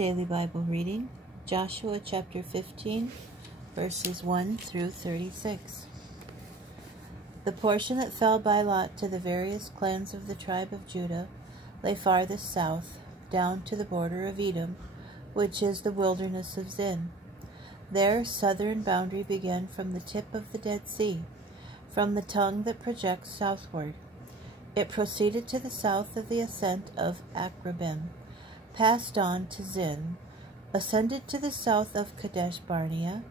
Daily Bible Reading, Joshua chapter 15, verses 1 through 36. The portion that fell by lot to the various clans of the tribe of Judah lay farthest south, down to the border of Edom, which is the wilderness of Zin. Their southern boundary began from the tip of the Dead Sea, from the tongue that projects southward. It proceeded to the south of the ascent of Akrabim, passed on to Zin, ascended to the south of Kadesh Barnea,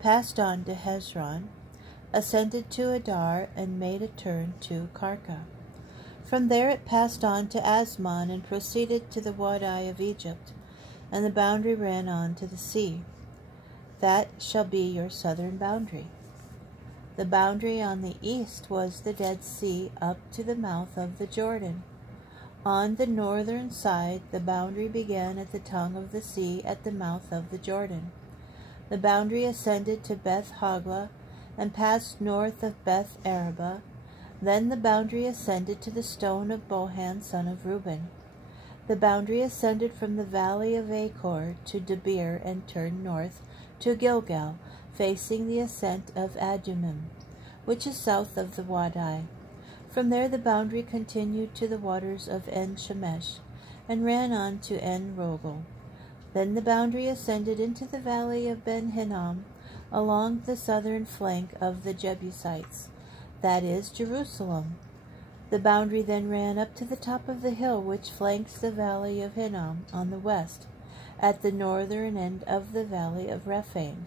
passed on to Hezron, ascended to Adar, and made a turn to Karka. From there it passed on to Asmon and proceeded to the Wadi of Egypt, and the boundary ran on to the sea. That shall be your southern boundary. The boundary on the east was the Dead Sea up to the mouth of the Jordan. On the northern side, the boundary began at the tongue of the sea at the mouth of the Jordan. The boundary ascended to Beth Hogla and passed north of Beth Araba. Then the boundary ascended to the stone of Bohan, son of Reuben. The boundary ascended from the valley of Achor to Debir and turned north to Gilgal, facing the ascent of Adumim, which is south of the Wadi. From there the boundary continued to the waters of En-Shemesh, and ran on to En-Rogel. Then the boundary ascended into the valley of Ben-Hinnom, along the southern flank of the Jebusites, that is, Jerusalem. The boundary then ran up to the top of the hill which flanks the valley of Hinnom on the west, at the northern end of the valley of Rephaim.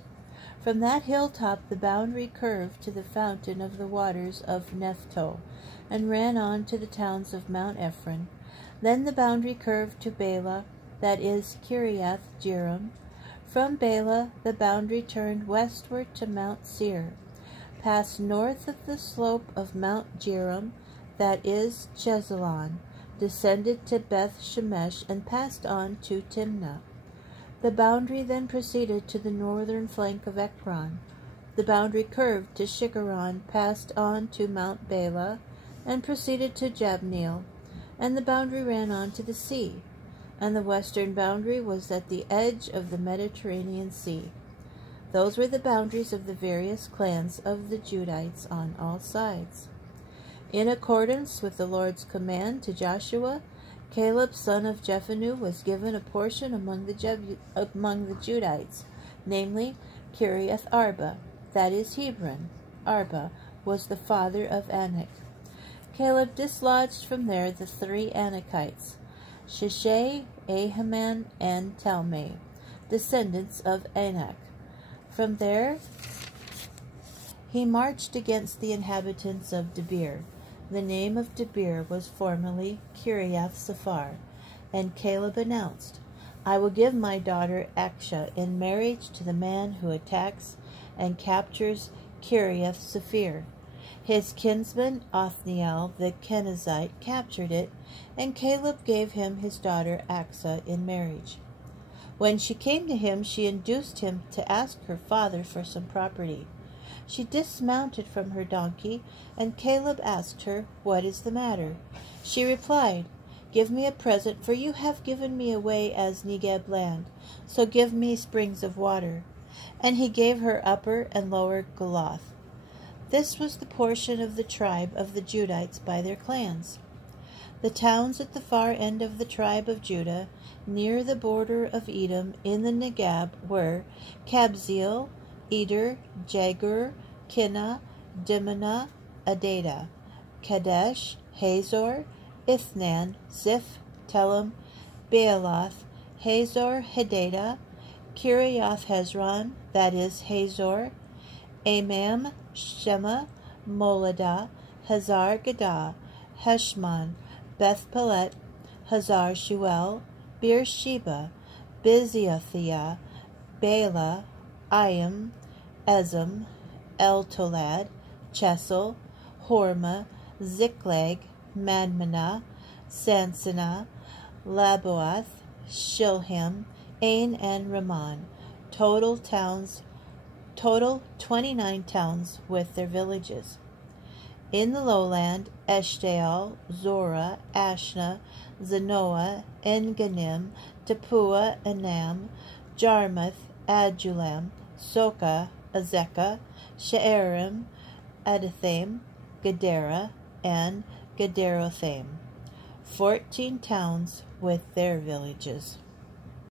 From that hilltop the boundary curved to the fountain of the waters of Nephto, and ran on to the towns of Mount Ephron. Then the boundary curved to Bela, that is, Kiriath Jearim. From Bela the boundary turned westward to Mount Seir, passed north of the slope of Mount Jearim, that is, Chesalon, descended to Beth Shemesh, and passed on to Timnah. The boundary then proceeded to the northern flank of Ekron. The boundary curved to Shikkeron, passed on to Mount Bela, and proceeded to Jabneel, and the boundary ran on to the sea, and the western boundary was at the edge of the Mediterranean Sea. Those were the boundaries of the various clans of the Judites on all sides. In accordance with the Lord's command to Joshua, Caleb son of Jephunneh was given a portion among the Judites, namely Kiriath Arba, that is Hebron. Arba was the father of Anak. Caleb dislodged from there the 3 Anakites, Sheshai, Ahiman, and Talmai, descendants of Anak. From there he marched against the inhabitants of Debir. The name of Debir was formerly Kiriath Sephar, and Caleb announced, I will give my daughter Aksha in marriage to the man who attacks and captures Kiriath Sephir. His kinsman Othniel the Kenizzite captured it, and Caleb gave him his daughter Aksha in marriage. When she came to him, she induced him to ask her father for some property. She dismounted from her donkey, and Caleb asked her, What is the matter? She replied, Give me a present, for you have given me away as Negeb land, so give me springs of water. And he gave her Upper and Lower Goloth. This was the portion of the tribe of the Judites by their clans. The towns at the far end of the tribe of Judah, near the border of Edom in the Negeb, were Kabzeel, Eder, Jagur, Kinnah, Dimnah, Adada, Kadesh, Hazor, Ithnan, Ziph, Telem, Baaloth, Hazor, Hadada, Kiriath Hezron, that is, Hazor, Amam, Shema, Moladah, Hazar Gadah, Heshmon, Beth Pelet, Hazar Shuel, Beersheba, Biziothia, Bela, Ayim, Ezem, El-Tolad, Chesel, Hormah, Ziklag, Madmenah, Sansannah, Laboath, Shilhim, Ain, and Ramon. Total 29 towns with their villages. In the lowland, Eshtaol, Zorah, Ashna, Zanoah, En-Ganim, Tapua, Anam, Jarmuth, Adullam, Soka, Azekah, She'arim, Adathaim, Gedera, and Gederothaim. 14 towns with their villages.